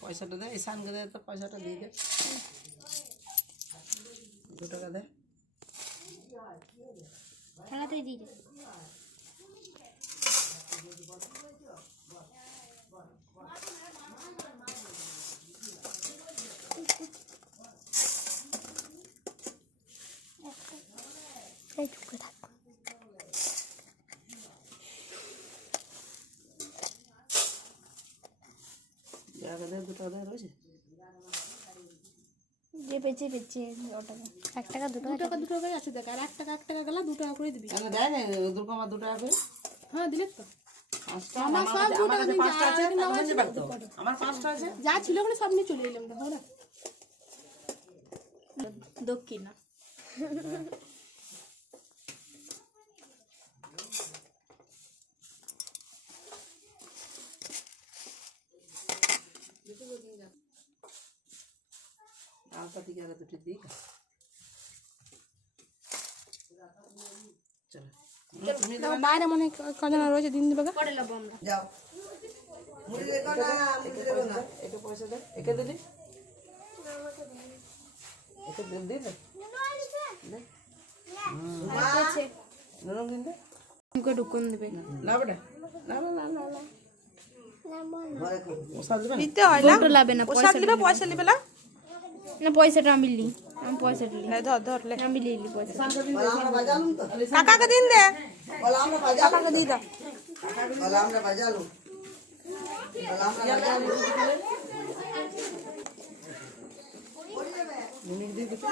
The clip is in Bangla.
পয়সাটা দে, ঈশানকে দে, তো পয়সাটা দিয়ে দে, 2 টাকা দে। খেলাতেই দিয়ে দে। এইটুকু থাক। টাকা দে, 2 টাকা দে, রয়েছে যে বেঁচে বেঁচে ওটা 1 টাকা 2 টাকা 2 টাকা আছে দেখ, আর 1 টাকা গেলে 2 টাকা করে দিবি। কেন দেয় না? 2 টাকা করে। হ্যাঁ দিলে তো। আমার সব 2 টাকা দিন, 5টা আছে, আমার 5টা আছে, যা ছিল ওখানে সব নিয়ে চলে এলাম, দেখো না দক্ষিণ আলতা থেকে আর 2টি দিই। চলো তুমি দেখো বাইরে মনে হয় কজন রয়েছে, দিন দিবে গা। পড়ে লাবো আমরা। যাও, মুড়ি দে না, মুড়ি দেব না, এটা পয়সা দে, একে দে, একে দে দে দে। আছে নরম দিন দে, মুখে ঢুকুন দিবে না বেটা, না না না না না, ওসাদ দিবে না? দিতে হয় না, দুটো লাবে না, পয়সা দিবে, পয়সা দিবে না। না পয়সাটা আমি লি, আমি পয়সাটা লি, ধর ধর লে, আমি লিলি পয়সা। কাকাকে দিন দে, কাকাকে দিয়ে দাও। আমরা বাজালু, মিনিট দিয়ে দিতে।